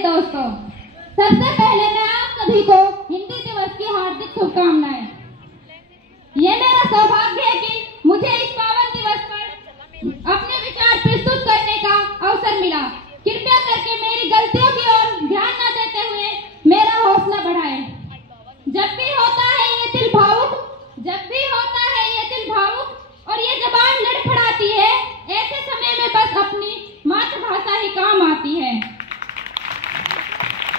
दोस्तों, सबसे पहले मैं आप सभी को हिंदी दिवस की हार्दिक शुभकामनाएं। ये मेरा सौभाग्य है कि मुझे इस पावन दिवस पर अपने विचार प्रस्तुत करने का अवसर मिला। कृपया करके मेरी गलतियों की ओर ध्यान न देते हुए मेरा हौसला बढ़ाएं। जब भी होता है ये दिल भावुक और ये जबान लड़खड़ाती है, ऐसे समय में बस अपनी मातृभाषा ही काम आती है।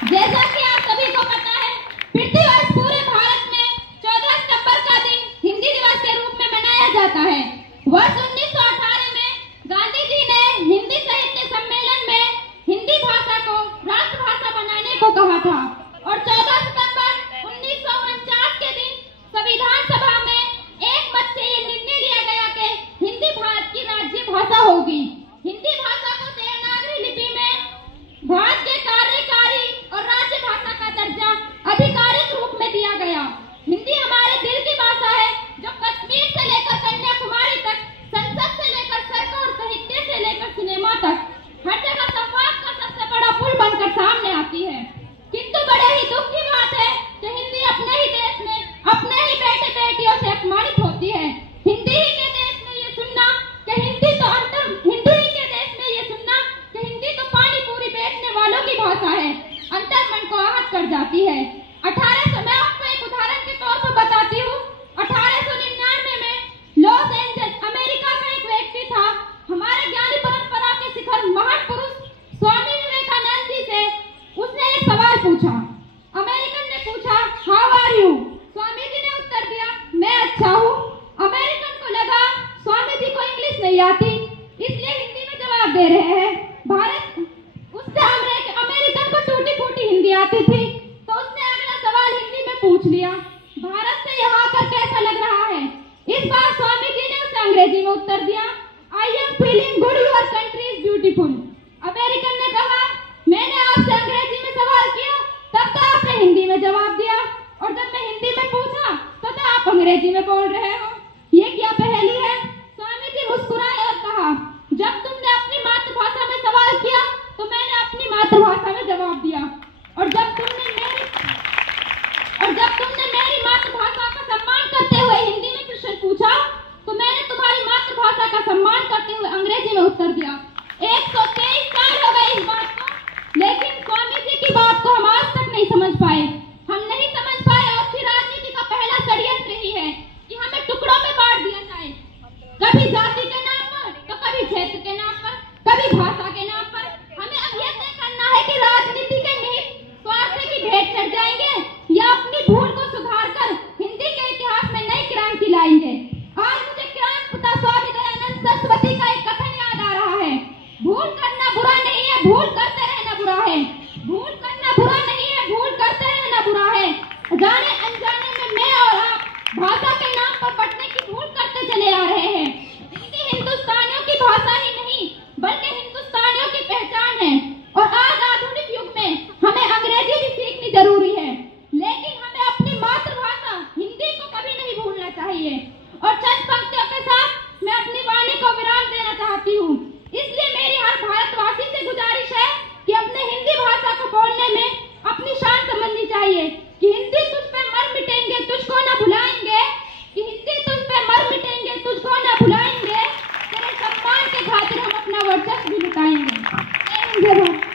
जैसा कि आप सभी को पता है, प्रतिवर्ष पूरे भारत में 14 सितंबर का दिन हिंदी दिवस के रूप में मनाया जाता है। वर्ष 1918 में गांधी जी ने हिंदी साहित्य सम्मेलन में हिंदी भाषा को राष्ट्रभाषा बनाने को कहा था और 14 सितंबर 1949 के दिन संविधान सभा में एक मत से ये निर्णय लिया गया कि हिंदी भारत की राज्य भाषा होगी। हिंदी भाषा को देवनागरी लिपि में भारत के कार्यकारी और राज्य भाषा का दर्जा आधिकारिक रूप में दिया गया। हिंदी हमारे दिल की भाषा है, जो कश्मीर से लेकर कन्याकुमारी तक, संसद से लेकर सड़क और साहित्य से लेकर सिनेमा तक हर जगह संवाद का सबसे बड़ा पुल बनकर सामने आती है। किंतु बड़े ही दुख की बात है कि हिंदी अपने ही देश में अपने ही बेटे बेटियों से अपमानित होती है। हिंदी ही के देश में ये सुनना कि हिंदी तो पानी पूरी बेचने वालों की भाषा है, अंतर मन को आहत कर जाती है। 1800 मैं आपको एक उदाहरण के तौर पर बताती हूँ। 1899 में लॉस एंजल्स अमेरिका का एक व्यक्ति था। हमारे ज्ञानी परंपरा के शिखर महान पुरुष स्वामी विवेकानंद जी से उसने एक सवाल पूछा। अमेरिकन ने पूछा, how are you? Swami ji ने उत्तर दिया, मैं अच्छा हूँ। अमेरिकन को लगा स्वामी जी को इंग्लिश नहीं आती, इसलिए हिंदी में जवाब दे रहे हैं। उससे अमेरिकन को टूटी फूटी हिंदी आती थी, तो उसने अगला सवाल हिंदी में पूछ लिया, भारत से यहाँ आकर कैसा लग रहा है? इस बार स्वामी जी ने उसे अंग्रेजी में उत्तर दिया, I am feeling good, your country is beautiful. American ने कहा, मैंने आपसे अंग्रेजी में सवाल किया, तब तो आपने हिंदी में जवाब दिया, और जब मैं हिंदी में पूछा तो आप अंग्रेजी में बोल रहे हो, ये क्या पहेली है? स्वामी जी मुस्कुराए और कहा, जब तुमने अपनी मातृभाषा में सवाल किया तो मैंने अपनी मातृभाषा में जवाब दिया, और जब तुमने मेरी मातृभाषा का सम्मान करते हुए हिंदी में प्रश्न पूछा तो मैंने तुम्हारी मातृभाषा का सम्मान करते हुए अंग्रेजी में उत्तर दिया। 123 साल हो गए इस बात को, लेकिन स्वामी जी की बात को हम आज तक नहीं समझ पाए। हम नहीं समझ पाए और फिर राजनीति का पहला षड्यंत्र ही है कि हमें टुकड़ों में बांट दिया जाए, कभी जाति के नाम पर, तो कभी क्षेत्र के नाम पर, कभी भाषा के नाम पर। हमें अब यह तय करना है कि राजनीति के निहित स्वार्थ की भेंट चढ़ जाएंगे या अपनी भूल को सुधार कर हिंदी के इतिहास में नई क्रांति लाएंगे। आज मुझे क्रांतिपिता स्वामी दयानंद सरस्वती का एक कथन याद आ रहा है, भूल करना बुरा नहीं है, भूल करते रहना बुरा है। भूल करना बुरा नहीं है, भूल करते रहना बुरा है। जाने अनजाने में मैं और आप भाषा के नाम पर बंटने की भूल करते चले आ रहे हैं। हिंदी हिंदुस्तानियों की भाषा ही नहीं बल्कि हिंदुस्तानियों की पहचान है, और आज आधुनिक युग में हमें अंग्रेजी भी सीखनी जरूरी है, लेकिन हमें अपनी मातृभाषा हिंदी को कभी नहीं भूलना चाहिए। और चंद पंक्तियों के साथ मैं अपनी वाणी को विराम देना चाहती हूँ। इसलिए मेरी हर भारतवासी से गुजारिश है कि अपने हिंदी भाषा को बोलने में अपनी शान समझनी चाहिए कि हिंदी तुझ पे मर मिटेंगे तुझको न भुलाएंगे, कि हिंदी तुझ पे मर मिटेंगे तुझको न भुलाएंगे, तेरे सम्मान के खातिर हम अपना वर्चस्व भी लुटाएंगे। जय हिंद, जय भारत।